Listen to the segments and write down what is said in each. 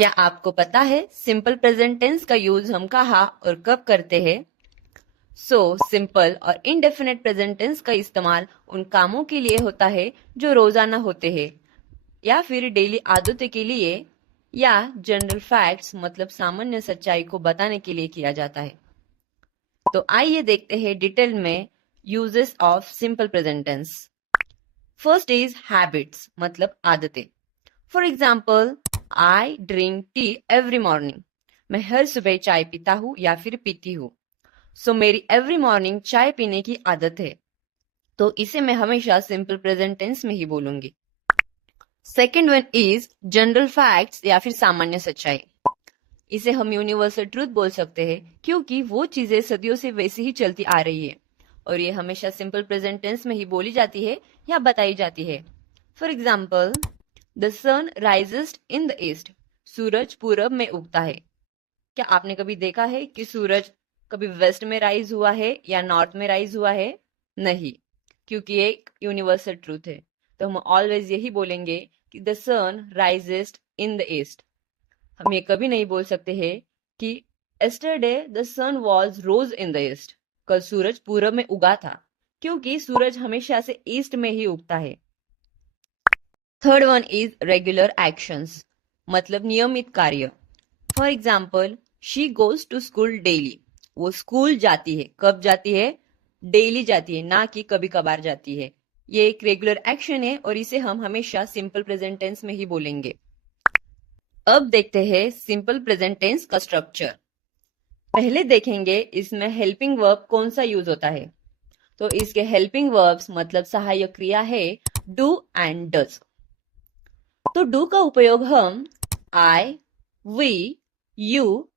क्या आपको पता है सिंपल प्रेजेंट टेंस का यूज हम कहाँ और कब करते हैं? सिंपल और इनडेफिनेट प्रेजेंट टेंस का इस्तेमाल उन कामों के लिए होता है जो रोजाना होते हैं या फिर डेली आदतों के लिए या जनरल फैक्ट्स मतलब सामान्य सच्चाई को बताने के लिए किया जाता है। तो आइए देखते हैं डिटेल में uses of simple present tense. First is habits मतलब आदतें। For example, I drink tea every morning. मैं हर सुबह चाय पीता हूँ या फिर पीती हूँ। मेरी एवरी मॉर्निंग चाय पीने की आदत है, तो इसे मैं हमेशा सिंपल प्रेजेंट टेंस में ही बोलूंगी। Second one is general facts या फिर सामान्य सच्चाई। इसे हम यूनिवर्सल ट्रूथ बोल सकते हैं क्योंकि वो चीजें सदियों से वैसे ही चलती आ रही है और ये हमेशा सिंपल प्रेजेंट टेंस में ही बोली जाती है या बताई जाती है। For example, the sun rises in the east. सूरज पूरब में उगता है। क्या आपने कभी देखा है कि सूरज कभी वेस्ट में राइज हुआ है या नॉर्थ में राइज हुआ है? नहीं, क्योंकि ये एक यूनिवर्सल ट्रूथ है। तो हम ऑलवेज यही बोलेंगे कि the sun rises in the east. हम ये कभी नहीं बोल सकते हैं कि yesterday the sun was rose in the east. कल सूरज पूरब में उगा था, क्योंकि सूरज हमेशा से ईस्ट में ही उगता है। Third one is regular actions मतलब नियमित कार्य। For example, she goes to school daily. वो स्कूल जाती है। कब जाती है? डेली जाती है, ना कि कभी कभार जाती है। ये एक रेगुलर एक्शन है और इसे हम हमेशा सिंपल प्रेजेंट टेंस में ही बोलेंगे। अब देखते हैं सिंपल प्रेजेंट टेंस का स्ट्रक्चर। पहले देखेंगे इसमें हेल्पिंग वर्ब कौन सा यूज होता है। तो इसके हेल्पिंग वर्ब्स मतलब सहायक क्रिया है डू एंड डज। तो डू का उपयोग हम आई, वी, यू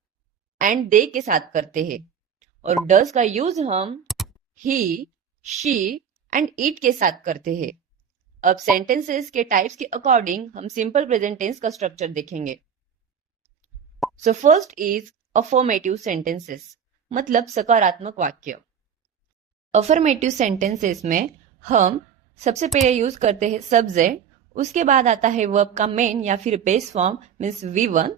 एंड दे के साथ करते हैं और डज का यूज हम ही, शी एंड इट के साथ करते हैं। अब सेंटेंसेस के टाइप्स के अकॉर्डिंग हम सिंपल प्रेजेंट टेंस का स्ट्रक्चर देखेंगे। फर्स्ट इज अफर्मेटिव सेंटेंसेस मतलब सकारात्मक वाक्य। अफर्मेटिव सेंटेंसेस में हम सबसे पहले यूज करते हैं सब्जेक्ट, उसके बाद आता है वर्ब का मेन या फिर base form means V1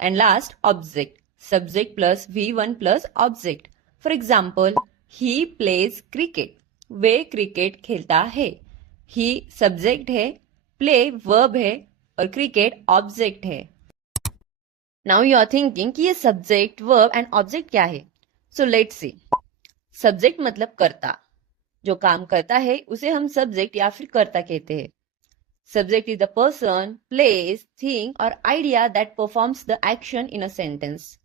and last object, subject plus V1 plus object. For example, he plays cricket. Way cricket खेलता है। ही सब्जेक्ट है, प्ले वर्ब है और क्रिकेट ऑब्जेक्ट है। नाउ यू आर थिंकिंग कि ये सब्जेक्ट, वर्ब एंड ऑब्जेक्ट क्या है? Let's see. सब्जेक्ट मतलब कर्ता, जो काम करता है उसे हम सब्जेक्ट या फिर कर्ता कहते हैं। Subject is the person, place, thing और idea that performs the action in a sentence.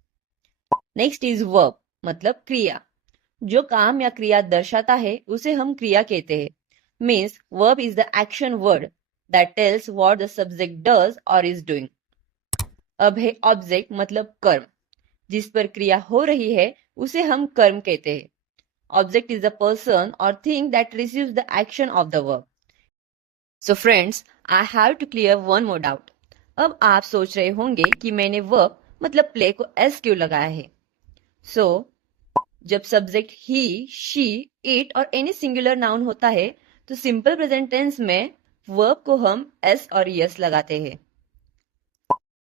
Next is verb मतलब क्रिया, जो काम या क्रिया दर्शाता है उसे हम क्रिया कहते हैं। Means verb is the action word that tells what the subject does और इज डूइंग। अब है ऑब्जेक्ट मतलब कर्म, जिस पर क्रिया हो रही है उसे हम कर्म कहते हैं। ऑब्जेक्ट इज द पर्सन और thing that receives the action of the verb. Friends, I have to clear one more doubt. अब आप सोच रहे होंगे कि मैंने वर्ब मतलब प्ले को एस क्यों लगाया है। जब सब्जेक्ट ही, शी, इट और एनी सिंगुलर नाउन होता है तो सिंपल प्रेजेंट टेंस में वर्ब को हम एस और यस लगाते हैं।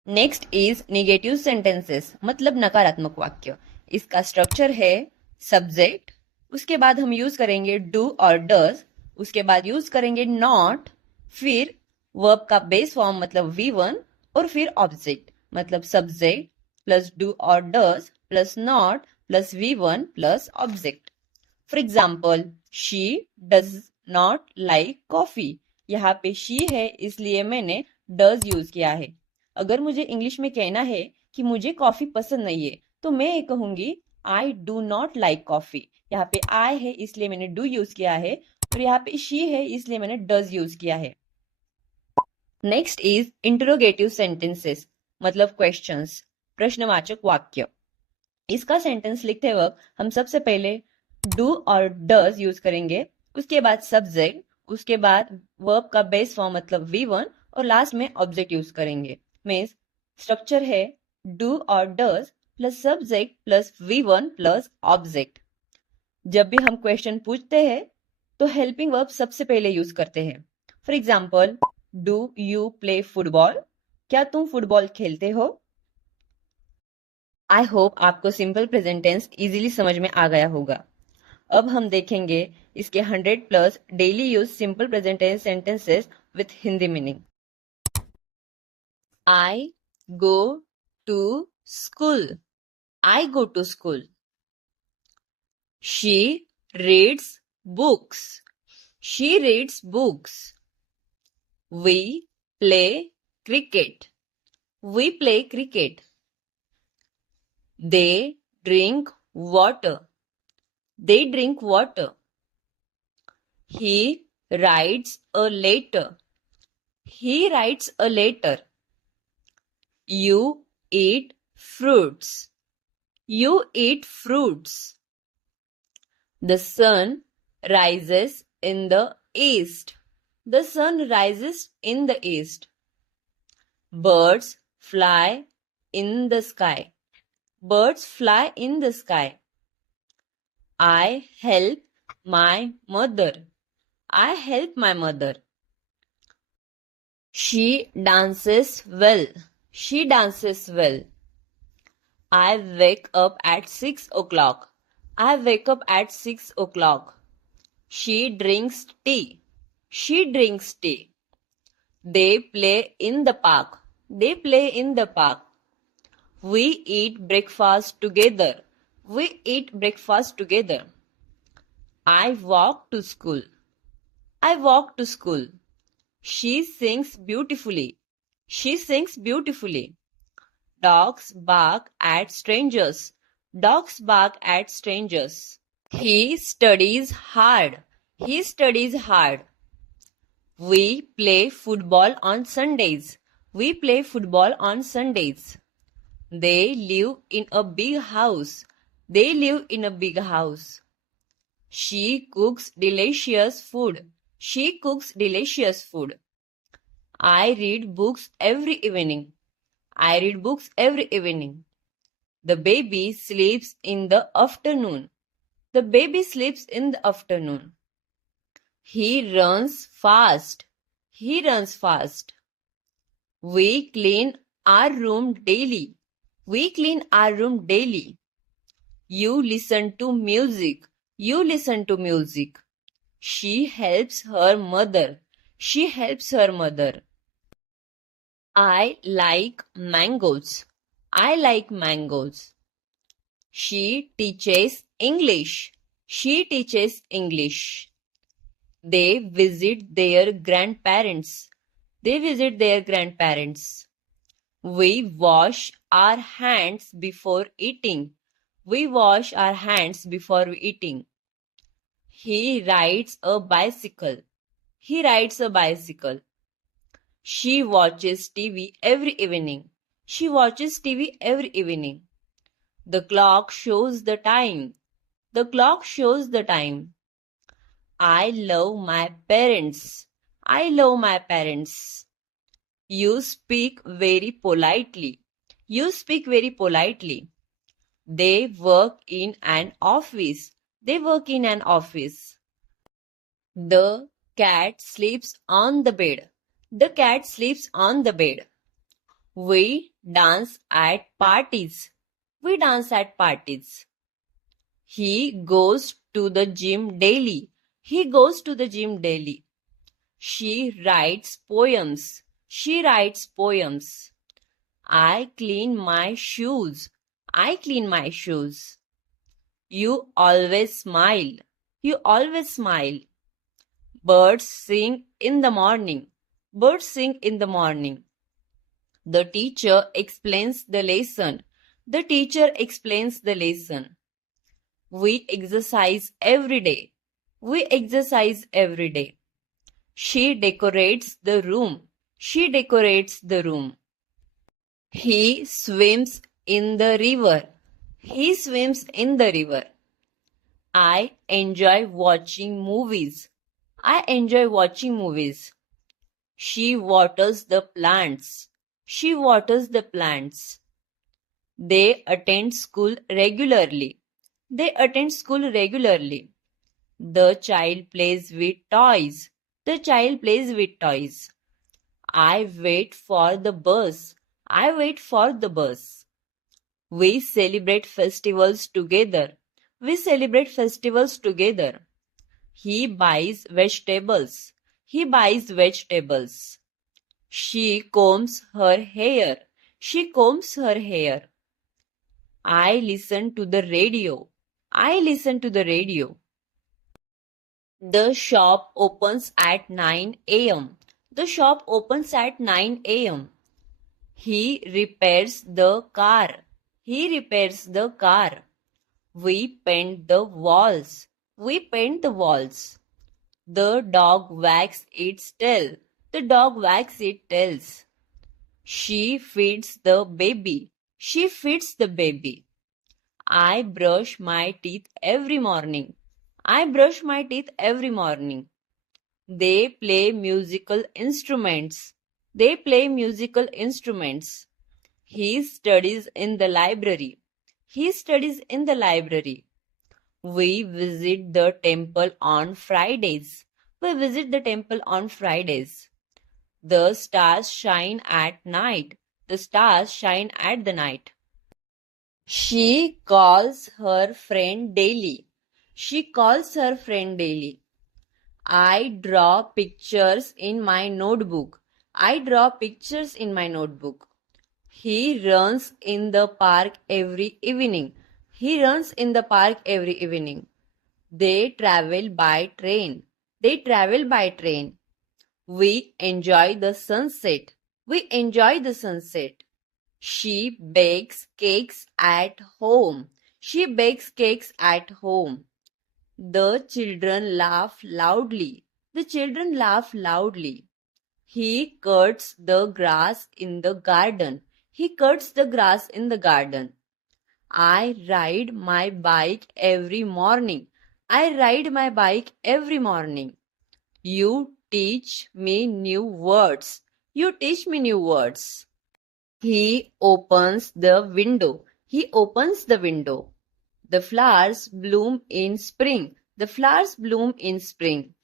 नेक्स्ट इज निगेटिव सेंटेंसेस मतलब नकारात्मक वाक्य। इसका स्ट्रक्चर है सब्जेक्ट, उसके बाद हम यूज करेंगे डू और डज, उसके बाद यूज करेंगे नॉट, फिर वर्ब का बेस फॉर्म मतलब V1 और फिर ऑब्जेक्ट मतलब सब्जेक्ट प्लस डू और does plus not plus V1 plus object. For example, she does not like coffee. यहाँ पे शी है इसलिए मैंने डज यूज किया है। अगर मुझे इंग्लिश में कहना है कि मुझे कॉफी पसंद नहीं है तो मैं ये कहूंगी I do not like coffee. यहाँ पे आई है इसलिए मैंने डू यूज किया है और यहाँ पे शी है इसलिए मैंने डज यूज किया है। नेक्स्ट इज इंटरोगेटिव सेंटेंसेस मतलब क्वेश्चंस, प्रश्नवाचक वाक्य। इसका सेंटेंस लिखते वक्त हम सबसे पहले डू और डज यूज करेंगे, उसके बाद सब्जेक्ट, उसके बाद वर्ब का बेस फॉर्म मतलब V1 और लास्ट में ऑब्जेक्ट यूज करेंगे। मीन्स स्ट्रक्चर है डू और does plus subject plus V1 plus object. जब भी हम क्वेश्चन पूछते हैं तो हेल्पिंग वर्ब सबसे पहले यूज करते हैं। For example, do you play football? क्या तुम फुटबॉल खेलते हो? आई होप आपको सिंपल प्रेजेंट टेंस इजीली समझ में आ गया होगा। अब हम देखेंगे इसके 100+ daily use simple present tense sentences with Hindi meaning. I go to school. I go to school. She reads books. She reads books. We play cricket. We play cricket. They drink water. They drink water. He writes a letter. He writes a letter. You eat fruits. You eat fruits. The sun rises in the east. The sun rises in the east. Birds fly in the sky. Birds fly in the sky. I help my mother. I help my mother. She dances well. She dances well. I wake up at 6 o'clock. I wake up at 6 o'clock. She drinks tea. She drinks tea. They play in the park. They play in the park. We eat breakfast together. We eat breakfast together. I walk to school. I walk to school. She sings beautifully. She sings beautifully. Dogs bark at strangers. Dogs bark at strangers. He studies hard. He studies hard. We play football on Sundays. We play football on Sundays. They live in a big house. They live in a big house. She cooks delicious food. She cooks delicious food. I read books every evening. I read books every evening. The baby sleeps in the afternoon. The baby sleeps in the afternoon. He runs fast. He runs fast. We clean our room daily. We clean our room daily. You listen to music. You listen to music. She helps her mother. She helps her mother. I like mangoes. I like mangoes. She teaches English. She teaches English. They visit their grandparents. They visit their grandparents. We wash our hands before eating. We wash our hands before eating. He rides a bicycle. He rides a bicycle. She watches TV every evening. She watches TV every evening. The clock shows the time. The clock shows the time. I love my parents. I love my parents. You speak very politely. You speak very politely. They work in an office. They work in an office. The cat sleeps on the bed. The cat sleeps on the bed. We dance at parties. We dance at parties. He goes to the gym daily. He goes to the gym daily. She writes poems. She writes poems. I clean my shoes. I clean my shoes. You always smile. You always smile. Birds sing in the morning. Birds sing in the morning. The teacher explains the lesson. The teacher explains the lesson. We exercise every day. We exercise every day. She decorates the room. She decorates the room. He swims in the river. He swims in the river. I enjoy watching movies. I enjoy watching movies. She waters the plants. She waters the plants. They attend school regularly. They attend school regularly. The child plays with toys. The child plays with toys. I wait for the bus. I wait for the bus. We celebrate festivals together. We celebrate festivals together. He buys vegetables. He buys vegetables. She combs her hair. She combs her hair. I listen to the radio. I listen to the radio. The shop opens at 9 a.m. The shop opens at 9 a.m. He repairs the car. He repairs the car. We paint the walls. We paint the walls. The dog wags its tail. The dog wags its tail. She feeds the baby. She feeds the baby. I brush my teeth every morning. I brush my teeth every morning. They play musical instruments. They play musical instruments. He studies in the library. He studies in the library. We visit the temple on Fridays. We visit the temple on Fridays. The stars shine at night. The stars shine at the night. She calls her friend daily. She calls her friend daily. I draw pictures in my notebook. I draw pictures in my notebook. He runs in the park every evening. He runs in the park every evening. They travel by train. They travel by train. We enjoy the sunset. We enjoy the sunset. She bakes cakes at home. She bakes cakes at home. The children laugh loudly. The children laugh loudly. He cuts the grass in the garden. He cuts the grass in the garden. I ride my bike every morning. I ride my bike every morning. You teach me new words. You teach me new words. He opens the window. He opens the window. The flowers bloom in spring. The flowers bloom in spring.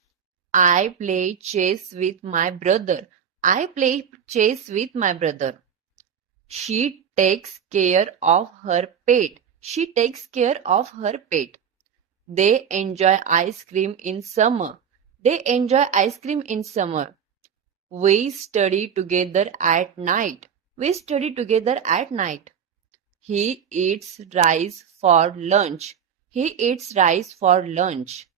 I play chess with my brother. I play chess with my brother. She takes care of her pet. She takes care of her pet. They enjoy ice cream in summer. They enjoy ice cream in summer. We study together at night. We study together at night. He eats rice for lunch. He eats rice for lunch.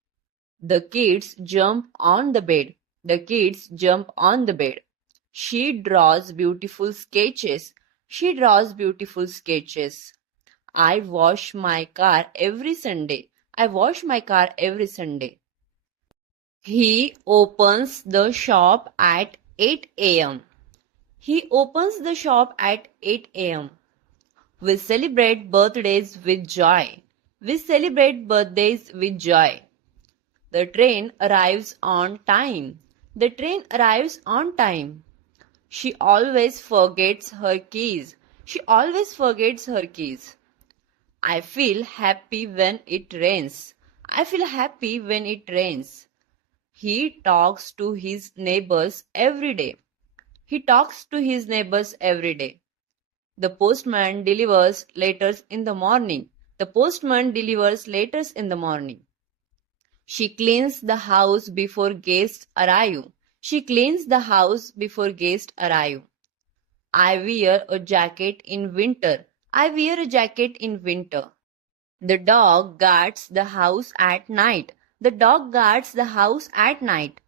The kids jump on the bed. The kids jump on the bed. She draws beautiful sketches. She draws beautiful sketches. I wash my car every Sunday. I wash my car every Sunday. He opens the shop at 8 a.m. He opens the shop at 8 a.m. We celebrate birthdays with joy. We celebrate birthdays with joy. The train arrives on time. The train arrives on time. She always forgets her keys. She always forgets her keys. I feel happy when it rains. I feel happy when it rains. He talks to his neighbors every day. He talks to his neighbors every day. The postman delivers letters in the morning. The postman delivers letters in the morning. She cleans the house before guests arrive. She cleans the house before guests arrive. I wear a jacket in winter. I wear a jacket in winter. The dog guards the house at night. The dog guards the house at night.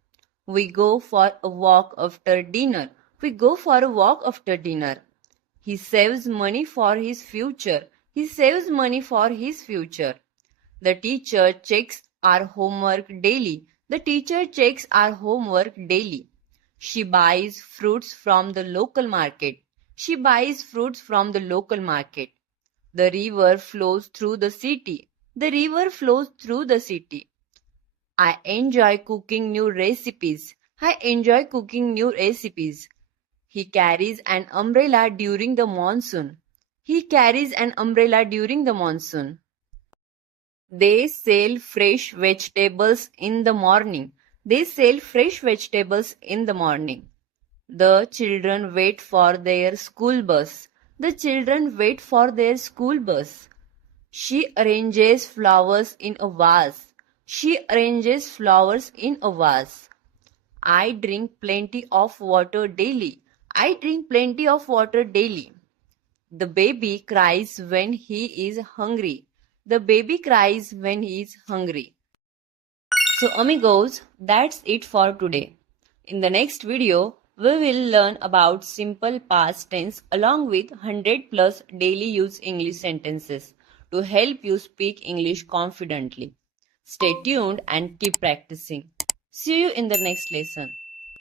We go for a walk after dinner. We go for a walk after dinner. He saves money for his future. He saves money for his future. The teacher checks our homework daily. The teacher checks our homework daily. She buys fruits from the local market. She buys fruits from the local market. The river flows through the city. The river flows through the city. I enjoy cooking new recipes. I enjoy cooking new recipes. He carries an umbrella during the monsoon. He carries an umbrella during the monsoon. They sell fresh vegetables in the morning. They sell fresh vegetables in the morning. The children wait for their school bus. The children wait for their school bus. She arranges flowers in a vase. She arranges flowers in a vase. I drink plenty of water daily. I drink plenty of water daily. The baby cries when he is hungry. The baby cries when he is hungry. So amigos, that's it for today. In the next video, we will learn about simple past tense along with 100 plus daily use English sentences to help you speak English confidently. Stay tuned and keep practicing. See you in the next lesson.